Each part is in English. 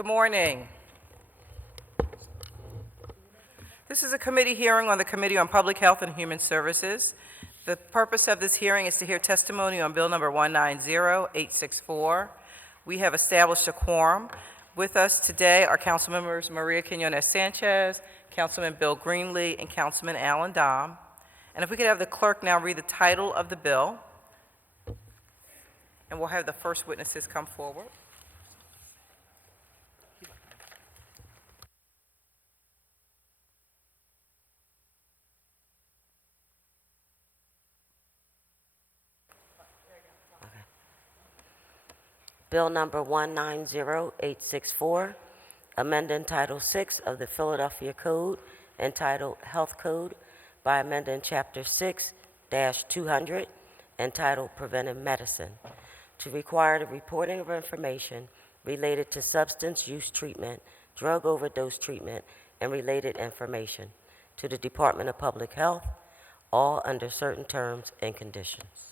Good morning. This is a committee hearing on the Committee on Public Health and Human Services. The purpose of this hearing is to hear testimony on Bill number 190864. We have established a quorum. With us today are Council members Maria Quinones-Sanchez, Councilman Bill Greenlee, and Councilman Alan Dom. And if we could have the clerk now read the title of the bill, and we'll have the first witnesses come forward. Bill number 190864, amending Title VI of the Philadelphia Code, entitled Health Code, by amending Chapter 6-200, entitled Preventive Medicine, to require the reporting of information related to substance use treatment, drug overdose treatment, and related information to the Department of Public Health, all under certain terms and conditions.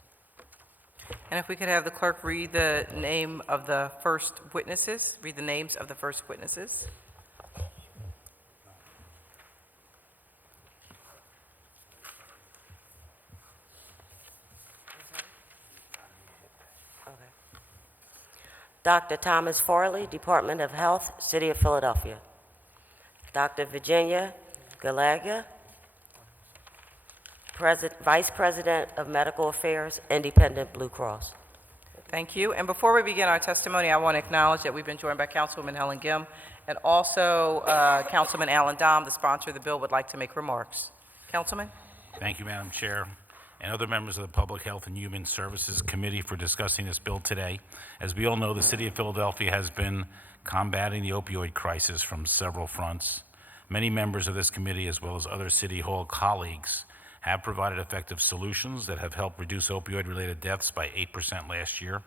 And if we could have the clerk read the name of the first witnesses, read the names of the first witnesses. Dr. Thomas Farley, Department of Health, City of Philadelphia. Dr. Virginia Galaga, Vice President of Medical Affairs, Independent Blue Cross. Thank you. And before we begin our testimony, I want to acknowledge that we've been joined by Councilwoman Helen Gim, and also Councilman Alan Dom, the sponsor of the bill, would like to make remarks. Councilman? Thank you, Madam Chair, and other members of the Public Health and Human Services Committee for discussing this bill today. As we all know, the City of Philadelphia has been combating the opioid crisis from several fronts. Many members of this committee, as well as other City Hall colleagues, have provided effective solutions that have helped reduce opioid-related deaths by 8% last year.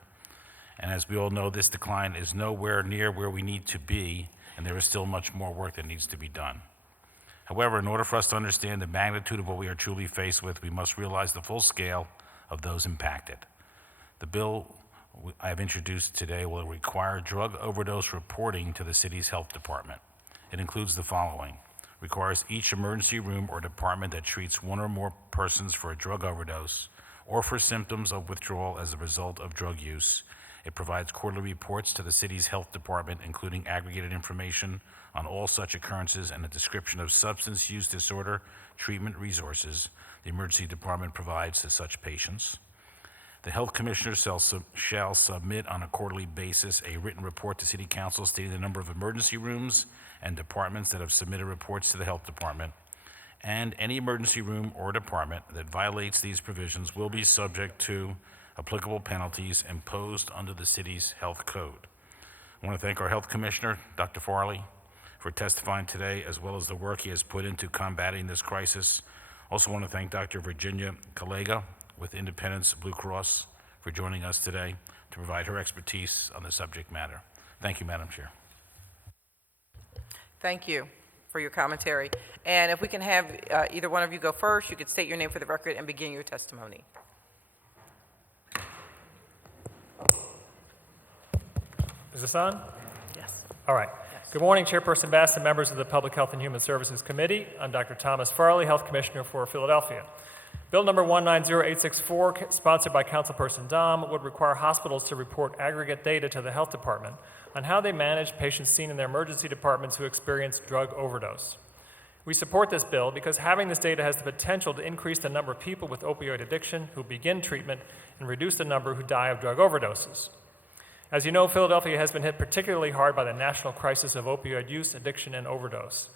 And as we all know, this decline is nowhere near where we need to be, and there is still much more work that needs to be done. However, in order for us to understand the magnitude of what we are truly faced with, we must realize the full scale of those impacted. The bill I have introduced today will require drug overdose reporting to the city's health department. It includes the following: requires each emergency room or department that treats one or more persons for a drug overdose or for symptoms of withdrawal as a result of drug use. It provides quarterly reports to the city's health department, including aggregated information on all such occurrences and a description of substance use disorder treatment resources the emergency department provides to such patients. The health commissioner shall submit on a quarterly basis a written report to City Council stating the number of emergency rooms and departments that have submitted reports to the health department, and any emergency room or department that violates these provisions will be subject to applicable penalties imposed under the city's health code. I want to thank our health commissioner, Dr. Farley, for testifying today, as well as the work he has put into combating this crisis. Also want to thank Dr. Virginia Galaga with Independence Blue Cross for joining us today to provide her expertise on the subject matter. Thank you, Madam Chair. Thank you for your commentary. And if we can have either one of you go first, you could state your name for the record and begin your testimony. Is this on? Yes. All right. Yes. Good morning, Chairperson Bass and members of the Public Health and Human Services Committee. I'm Dr. Thomas Farley, Health Commissioner for Philadelphia. Bill number 190864, sponsored by Councilperson Dom, would require hospitals to report aggregate data to the health department on how they manage patients seen in their emergency departments who experience drug overdose. We support this bill because having this data has the potential to increase the number of people with opioid addiction who begin treatment and reduce the number who die of drug overdoses. As you know, Philadelphia has been hit particularly hard by the national crisis of opioid use, addiction, and overdose.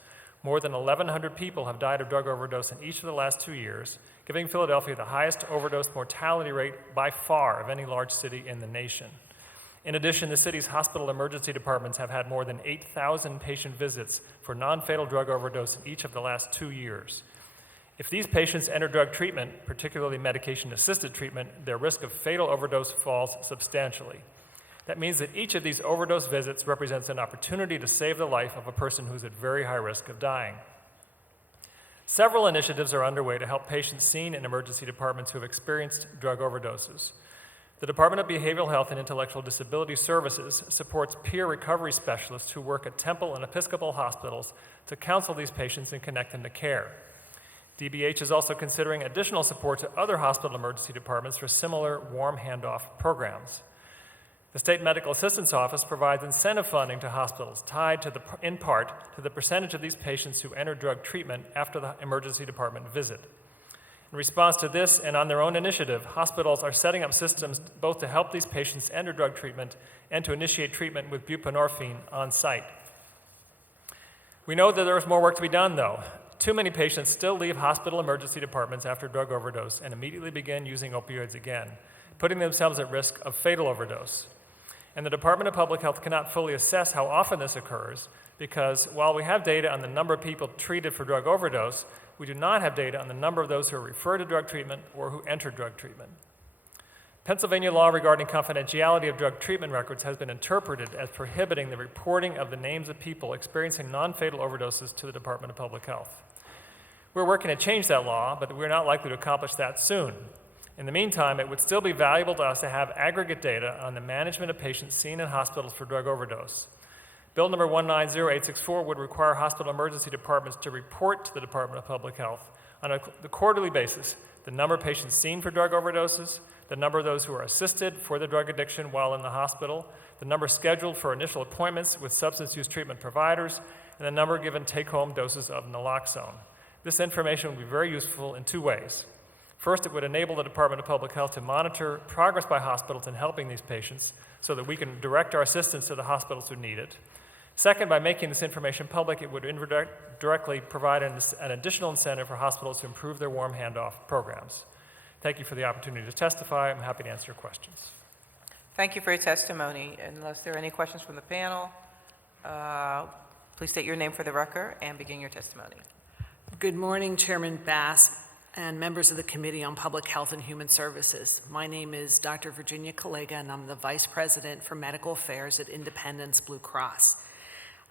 More than 1,100 people have died of drug overdose in each of the last 2 years, giving Philadelphia the highest overdose mortality rate by far of any large city in the nation. In addition, the city's hospital emergency departments have had more than 8,000 patient visits for non-fatal drug overdose in each of the last 2 years. If these patients enter drug treatment, particularly medication-assisted treatment, their risk of fatal overdose falls substantially. That means that each of these overdose visits represents an opportunity to save the life of a person who's at very high risk of dying. Several initiatives are underway to help patients seen in emergency departments who have experienced drug overdoses. The The Department of Behavioral Health and Intellectual Disability Services supports peer recovery specialists who work at Temple and Episcopal hospitals to counsel these patients and connect them to care. DBH is also considering additional support to other hospital emergency departments for similar warm handoff programs. The State Medical Assistance Office provides incentive funding to hospitals tied to in part to the percentage of these patients who enter drug treatment after the emergency department visit. In response to this and on their own initiative, hospitals are setting up systems both to help these patients enter drug treatment and to initiate treatment with buprenorphine on site. We know that there is more work to be done, though. Too many patients still leave hospital emergency departments after drug overdose and immediately begin using opioids again, putting themselves at risk of fatal overdose. And the Department of Public Health cannot fully assess how often this occurs because while we have data on the number of people treated for drug overdose, we do not have data on the number of those who are referred to drug treatment or who enter drug treatment. Pennsylvania law regarding confidentiality of drug treatment records has been interpreted as prohibiting the reporting of the names of people experiencing non-fatal overdoses to the Department of Public Health. We're working to change that law, but we're not likely to accomplish that soon. In the meantime, it would still be valuable to us to have aggregate data on the management of patients seen in hospitals for drug overdose. Bill number 190864 would require hospital emergency departments to report to the Department of Public Health on a quarterly basis the number of patients seen for drug overdoses, the number of those who are assisted for the drug addiction while in the hospital, the number scheduled for initial appointments with substance use treatment providers, and the number given take-home doses of naloxone. This information would be very useful in two ways. First, it would enable the Department of Public Health to monitor progress by hospitals in helping these patients so that we can direct our assistance to the hospitals who need it. Second, by making this information public, it would directly provide an additional incentive for hospitals to improve their warm handoff programs. Thank you for the opportunity to testify. I'm happy to answer your questions. Thank you for your testimony. Unless there are any questions from the panel, please state your name for the record and begin your testimony. Good morning, Chairman Bass and members of the Committee on Public Health and Human Services. My name is Dr. Virginia Collega, and I'm the Vice President for Medical Affairs at Independence Blue Cross.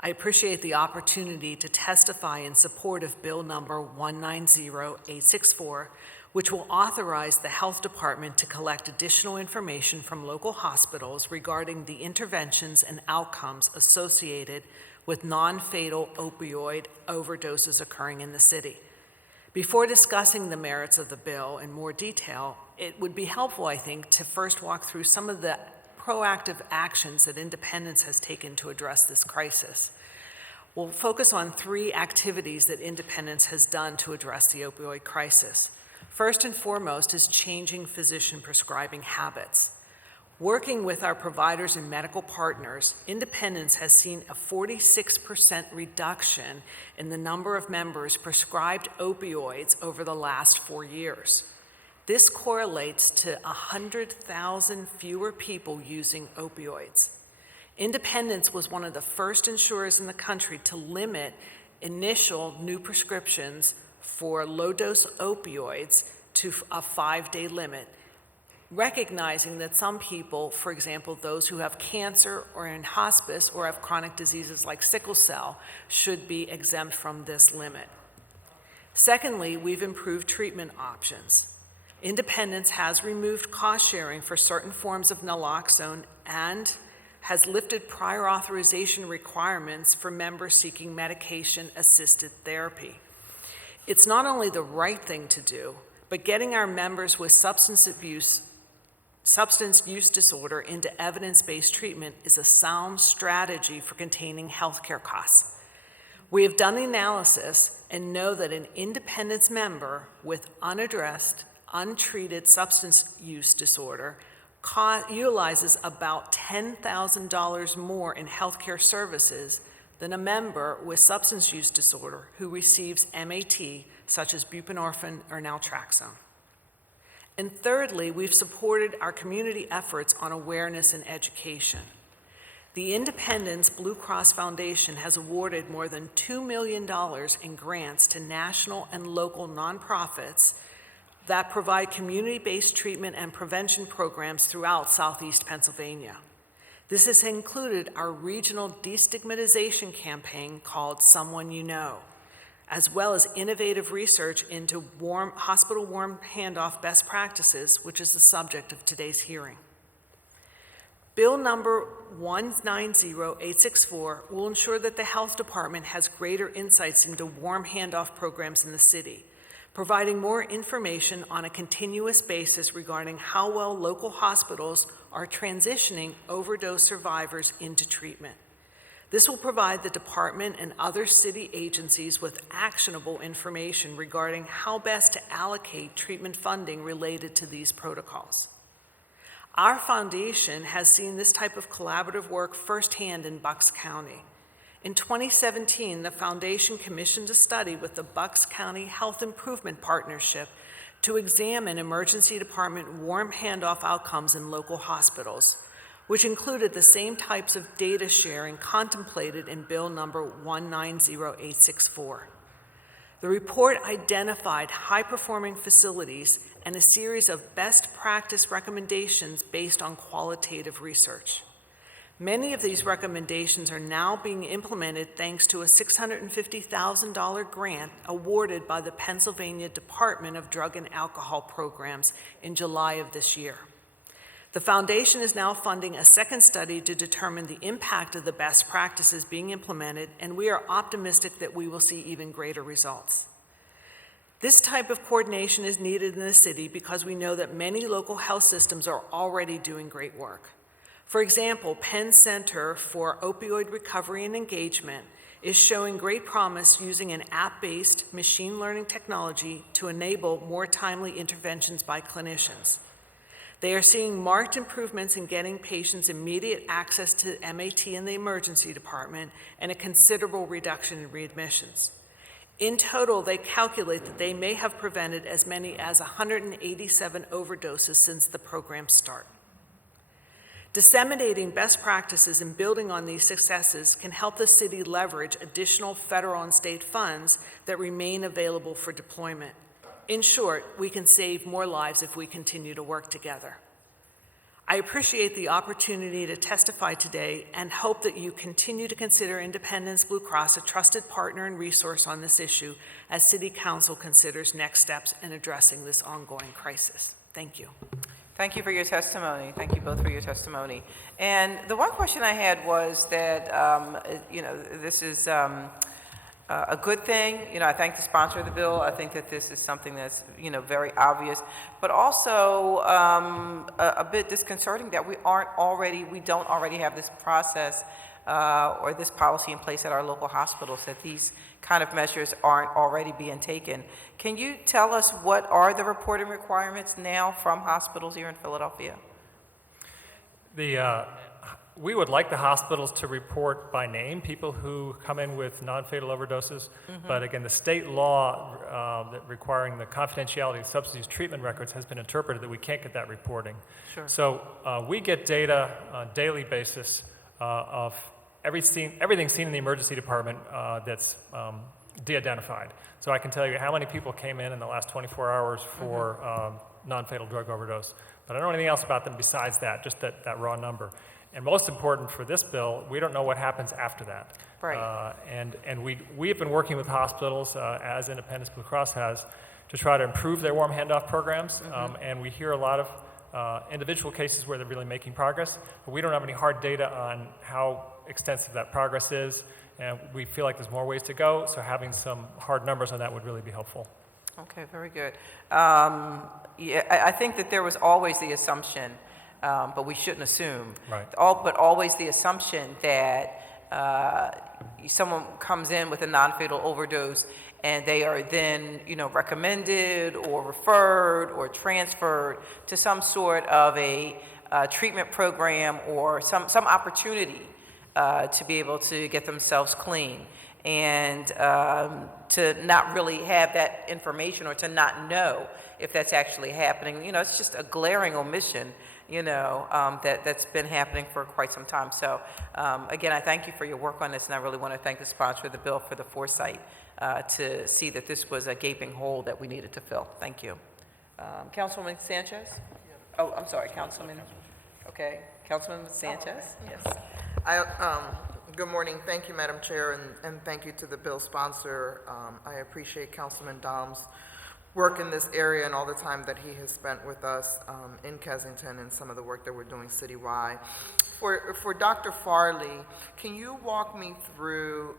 I appreciate the opportunity to testify in support of Bill number 190864, which will authorize the Health Department to collect additional information from local hospitals regarding the interventions and outcomes associated with non-fatal opioid overdoses occurring in the city. Before discussing the merits of the bill in more detail, it would be helpful, I think, to first walk through some of the proactive actions that Independence has taken to address this crisis. We'll focus on three activities that Independence has done to address the opioid crisis. First and foremost is changing physician prescribing habits. Working with our providers and medical partners, Independence has seen a 46% reduction in the number of members prescribed opioids over the last 4 years. This correlates to 100,000 fewer people using opioids. Independence was one of the first insurers in the country to limit initial new prescriptions for low-dose opioids to a 5-day limit, recognizing that some people, for example, those who have cancer or in hospice or have chronic diseases like sickle cell, should be exempt from this limit. Secondly, we've improved treatment options. Independence has removed cost sharing for certain forms of naloxone and has lifted prior authorization requirements for members seeking medication-assisted therapy. It's not only the right thing to do, but getting our members with substance use disorder into evidence-based treatment is a sound strategy for containing healthcare costs. We have done the analysis and know that an Independence member with unaddressed, untreated substance use disorder utilizes about $10,000 more in healthcare services than a member with substance use disorder who receives MAT, such as buprenorphine or naltrexone. And thirdly, we've supported our community efforts on awareness and education. The Independence Blue Cross Foundation has awarded more than $2 million in grants to national and local nonprofits that provide community-based treatment and prevention programs throughout Southeast Pennsylvania. This has included our regional destigmatization campaign called Someone You Know, as well as innovative research into hospital warm handoff best practices, which is the subject of today's hearing. Bill number 190864 will ensure that the Health Department has greater insights into warm handoff programs in the city, providing more information on a continuous basis regarding how well local hospitals are transitioning overdose survivors into treatment. This will provide the department and other city agencies with actionable information regarding how best to allocate treatment funding related to these protocols. Our foundation has seen this type of collaborative work firsthand in Bucks County. In 2017, the foundation commissioned a study with the Bucks County Health Improvement Partnership to examine emergency department warm handoff outcomes in local hospitals, which included the same types of data sharing contemplated in Bill number 190864. The report identified high-performing facilities and a series of best practice recommendations based on qualitative research. Many of these recommendations are now being implemented thanks to a $650,000 grant awarded by the Pennsylvania Department of Drug and Alcohol Programs in July of this year. The foundation is now funding a second study to determine the impact of the best practices being implemented, and we are optimistic that we will see even greater results. This type of coordination is needed in the city because we know that many local health systems are already doing great work. For example, Penn Center for Opioid Recovery and Engagement is showing great promise using an app-based machine learning technology to enable more timely interventions by clinicians. They are seeing marked improvements in getting patients immediate access to MAT in the emergency department and a considerable reduction in readmissions. In total, they calculate that they may have prevented as many as 187 overdoses since the program's start. Disseminating best practices and building on these successes can help the city leverage additional federal and state funds that remain available for deployment. In short, we can save more lives if we continue to work together. I appreciate the opportunity to testify today and hope that you continue to consider Independence Blue Cross a trusted partner and resource on this issue as City Council considers next steps in addressing this ongoing crisis. Thank you. Thank you for your testimony. Thank you both for your testimony. And the one question I had was that, this is a good thing. I thank the sponsor of the bill. I think that this is something that's, very obvious, but also a bit disconcerting that we don't already have this process or this policy in place at our local hospitals, that these kind of measures aren't already being taken. Can you tell us what are the reporting requirements now from hospitals here in Philadelphia? We would like the hospitals to report by name people who come in with non-fatal overdoses, but again, the state law that requiring the confidentiality of substance use treatment records has been interpreted that we can't get that reporting. Sure. So we get data on a daily basis of everything seen in the emergency department that's de-identified. So I can tell you how many people came in the last 24 hours for non-fatal drug overdose, but I don't know anything else about them besides that, just that raw number. And most important for this bill, we don't know what happens after that. Right. And we've been working with hospitals, as Independence Blue Cross has, to try to improve their warm handoff programs. And we hear a lot of individual cases where they're really making progress, but we don't have any hard data on how extensive that progress is. And we feel like there's more ways to go, so having some hard numbers on that would really be helpful. Okay, very good. I think that there was always the assumption, but we shouldn't assume. Right. But always the assumption that someone comes in with a non-fatal overdose and they are then, recommended or referred or transferred to some sort of a treatment program or some opportunity to be able to get themselves clean, and to not really have that information or to not know if that's actually happening. It's just a glaring omission, that's been happening for quite some time. So again, I thank you for your work on this, and I really want to thank the sponsor of the bill for the foresight to see that this was a gaping hole that we needed to fill. Thank you. Councilwoman Sanchez? Oh, I'm sorry, Councilman. Okay, Councilman Sanchez? Yes. Good morning. Thank you, Madam Chair, and thank you to the bill sponsor. I appreciate Councilman Dom's work in this area and all the time that he has spent with us in Kensington and some of the work that we're doing citywide. For Dr. Farley, can you walk me through,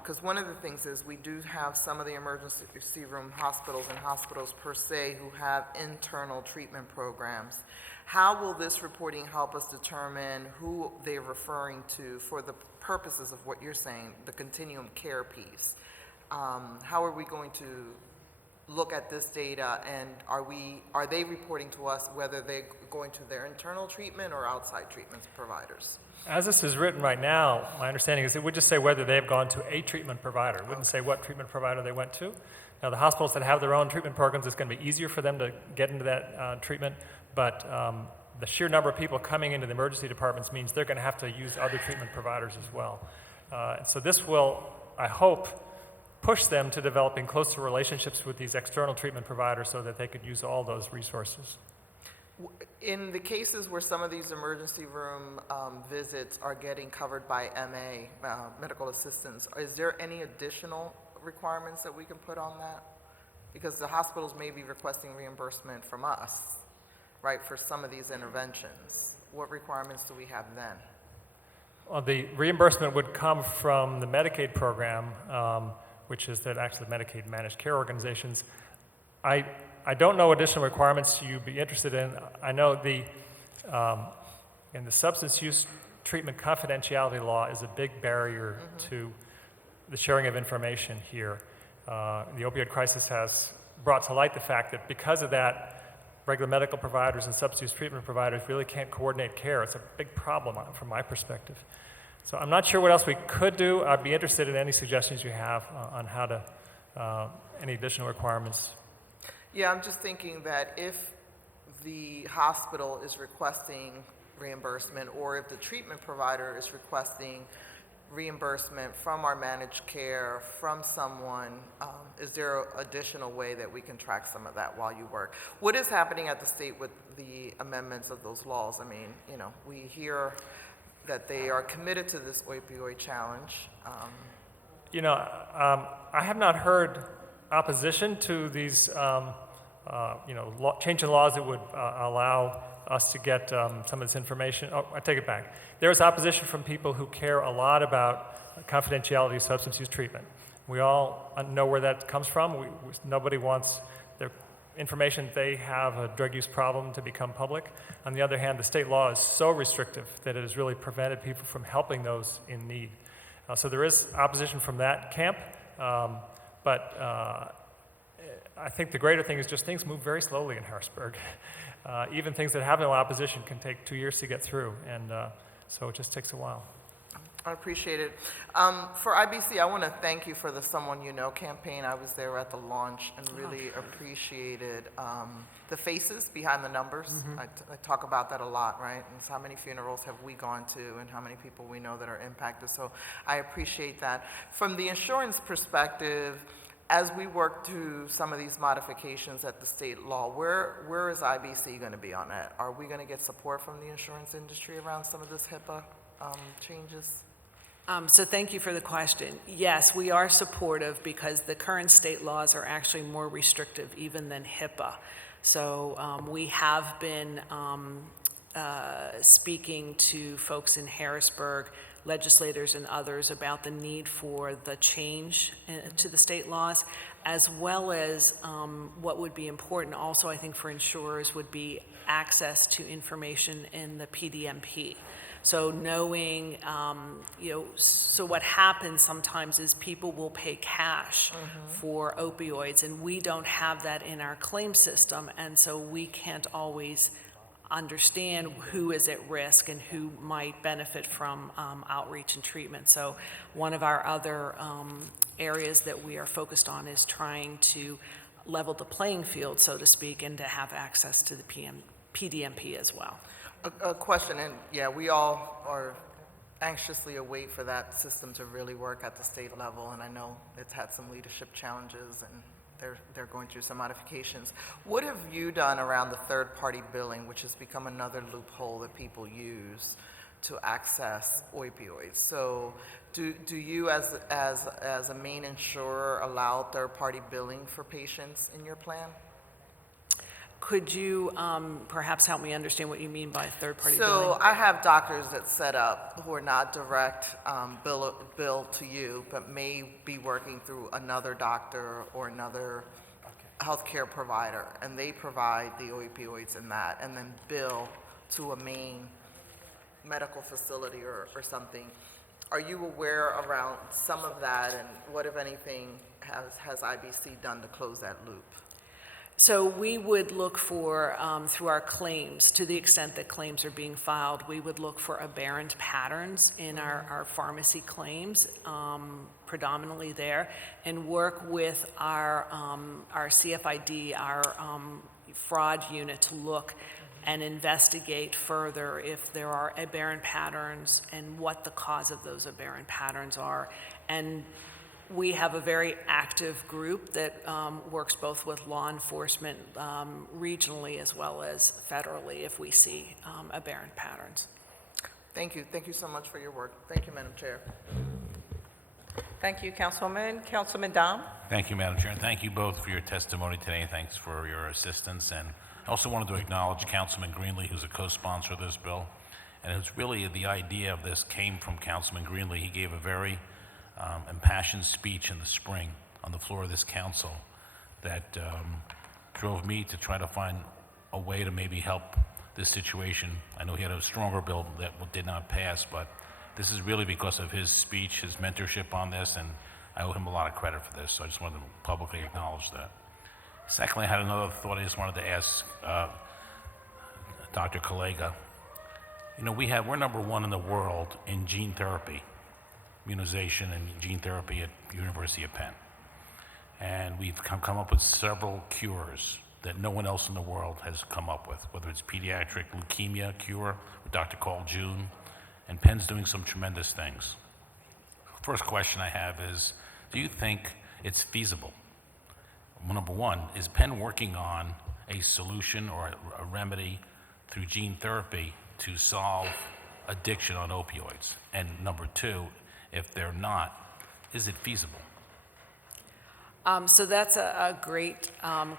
because one of the things is we do have some of the emergency room hospitals and hospitals per se who have internal treatment programs. How will this reporting help us determine who they're referring to for the purposes of what you're saying, the continuum care piece? How are we going to look at this data, and are they reporting to us whether they're going to their internal treatment or outside treatment providers? As this is written right now, my understanding is it would just say whether they've gone to a treatment provider. It wouldn't say what treatment provider they went to. Now, the hospitals that have their own treatment programs, it's going to be easier for them to get into that treatment, but the sheer number of people coming into the emergency departments means they're going to have to use other treatment providers as well. So this will, I hope, push them to developing closer relationships with these external treatment providers so that they could use all those resources. In the cases where some of these emergency room visits are getting covered by MA, medical assistance, is there any additional requirements that we can put on that? Because the hospitals may be requesting reimbursement from us, right, for some of these interventions. What requirements do we have then? Well, the reimbursement would come from the Medicaid program, which is that actually Medicaid managed care organizations. I don't know additional requirements you'd be interested in. I know in the substance use treatment confidentiality law is a big barrier to the sharing of information here. The opioid crisis has brought to light the fact that because of that, regular medical providers and substance use treatment providers really can't coordinate care. It's a big problem from my perspective. So I'm not sure what else we could do. I'd be interested in any suggestions you have on how to, any additional requirements. Yeah, I'm just thinking that if the hospital is requesting reimbursement, or if the treatment provider is requesting reimbursement from our managed care, from someone, is there an additional way that we can track some of that while you work? What is happening at the state with the amendments of those laws? I mean, you know, we hear that they are committed to this opioid challenge. You know, I have not heard opposition to these, change in laws that would allow us to get some of this information. Oh, I take it back. There is opposition from people who care a lot about confidentiality of substance use treatment. We all know where that comes from. Nobody wants their information they have a drug use problem to become public. On the other hand, the state law is so restrictive that it has really prevented people from helping those in need. So there is opposition from that camp, but I think the greater thing is just things move very slowly in Harrisburg. Even things that have no opposition can take 2 years to get through, and so it just takes a while. I appreciate it. For IBC, I want to thank you for the Someone You Know campaign. I was there at the launch and really appreciated the faces behind the numbers. I talk about that a lot, right? And so how many funerals have we gone to and how many people we know that are impacted. So I appreciate that. From the insurance perspective, as we work through some of these modifications at the state law, where is IBC going to be on that? Are we going to get support from the insurance industry around some of this HIPAA changes? So thank you for the question. Yes, we are supportive because the current state laws are actually more restrictive even than HIPAA. So we have been speaking to folks in Harrisburg, legislators and others, about the need for the change to the state laws, as well as what would be important also, I think, for insurers would be access to information in the PDMP. So knowing, so what happens sometimes is people will pay cash for opioids, and we don't have that in our claim system, and so we can't always understand who is at risk and who might benefit from outreach and treatment. So one of our other areas that we are focused on is trying to level the playing field, so to speak, and to have access to the PDMP as well. A question, and yeah, we all are anxiously await for that system to really work at the state level, and I know it's had some leadership challenges and they're going through some modifications. What have you done around the third-party billing, which has become another loophole that people use to access opioids. So do you, as a main insurer, allow third-party billing for patients in your plan? Could you perhaps help me understand what you mean by third-party billing? So I have doctors that set up who are not direct bill to you, but may be working through another doctor or another healthcare provider, and they provide the opioids in that, and then bill to a main medical facility or something. Are you aware around some of that, and what, if anything, has IBC done to close that loop? So we would look for, through our claims, to the extent that claims are being filed, we would look for aberrant patterns in our pharmacy claims, predominantly there, and work with our CFID, our fraud unit, to look and investigate further if there are aberrant patterns and what the cause of those aberrant patterns are. And we have a very active group that works both with law enforcement regionally as well as federally if we see aberrant patterns. Thank you. Thank you so much for your work. Thank you, Madam Chair. Thank you, Councilwoman. Councilman Dom? Thank you, Madam Chair, and thank you both for your testimony today. Thanks for your assistance. And I also wanted to acknowledge Councilman Greenlee, who's a co-sponsor of this bill. And it's really the idea of this came from Councilman Greenlee. He gave a very impassioned speech in the spring on the floor of this council that drove me to try to find a way to maybe help this situation. I know he had a stronger bill that did not pass, but this is really because of his speech, his mentorship on this, and I owe him a lot of credit for this, so I just wanted to publicly acknowledge that. Secondly, I had another thought I just wanted to ask Dr. Kallega. You know, we're number one in the world in gene therapy, immunization and gene therapy at University of Penn. And we've come up with several cures that no one else in the world has come up with, whether it's pediatric leukemia cure with Dr. Carl June, and Penn's doing some tremendous things. First question I have is, do you think it's feasible? Well, number one, is Penn working on a solution or a remedy through gene therapy to solve addiction on opioids? And number two, if they're not, is it feasible? So that's a great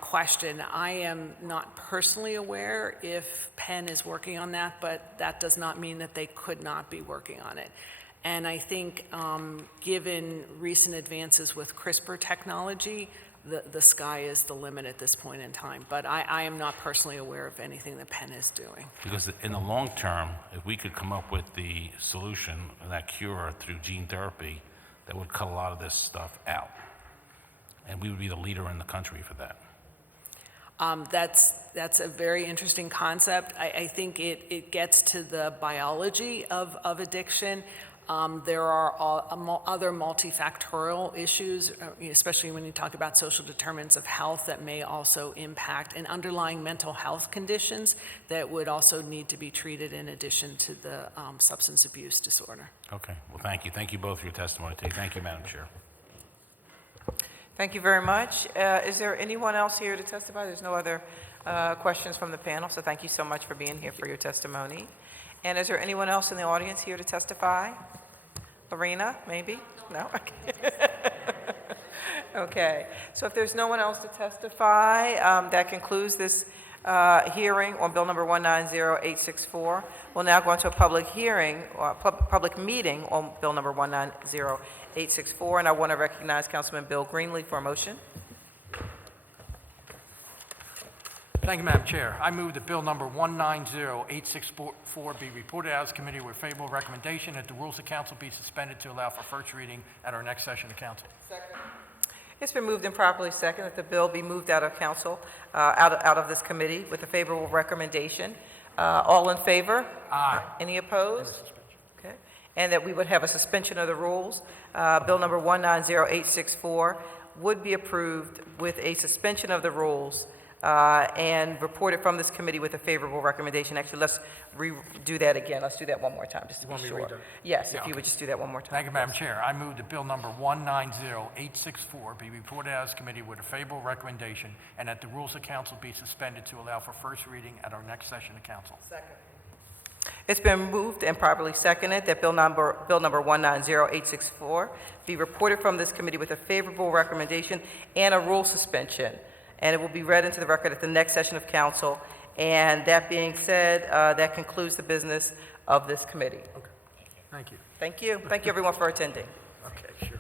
question. I am not personally aware if Penn is working on that, but that does not mean that they could not be working on it. And I think given recent advances with CRISPR technology, the sky is the limit at this point in time. But I am not personally aware of anything that Penn is doing. Because in the long term, if we could come up with the solution, that cure through gene therapy, that would cut a lot of this stuff out. And we would be the leader in the country for that. That's a very interesting concept. I think it gets to the biology of addiction. There are other multifactorial issues, especially when you talk about social determinants of health that may also impact, and underlying mental health conditions that would also need to be treated in addition to the substance abuse disorder. Okay, well, thank you. Thank you both for your testimony today. Thank you, Madam Chair. Thank you very much. Is there anyone else here to testify? There's no other questions from the panel, so thank you so much for being here for your testimony. And is there anyone else in the audience here to testify? Lorena, maybe? No? Okay. Okay. So if there's no one else to testify, that concludes this hearing on Bill number 190864. We'll now go into a public hearing, or public meeting on Bill number 190864, and I want to recognize Councilman Bill Greenlee for a motion. Thank you, Madam Chair. I move that Bill number 190864 be reported out as committee with favorable recommendation that the rules of council be suspended to allow for first reading at our next session of council. Second. It's been moved and properly second that the bill be moved out of council, out of this committee with a favorable recommendation. All in favor? Aye. Any opposed? Okay. And that we would have a suspension of the rules. Bill number 190864 would be approved with a suspension of the rules and reported from this committee with a favorable recommendation. Actually, let's do that again. Let's do that one more time, just to be sure. Yes, if you would just do that one more time. Thank you, Madam Chair. I move that Bill number 190864 be reported out as committee with a favorable recommendation and that the rules of council be suspended to allow for first reading at our next session of council. Second. It's been moved and properly seconded that Bill number 190864 be reported from this committee with a favorable recommendation and a rule suspension, and it will be read into the record at the next session of council. And that being said, that concludes the business of this committee. Thank you. Thank you. Thank you, everyone, for attending. Okay, sure.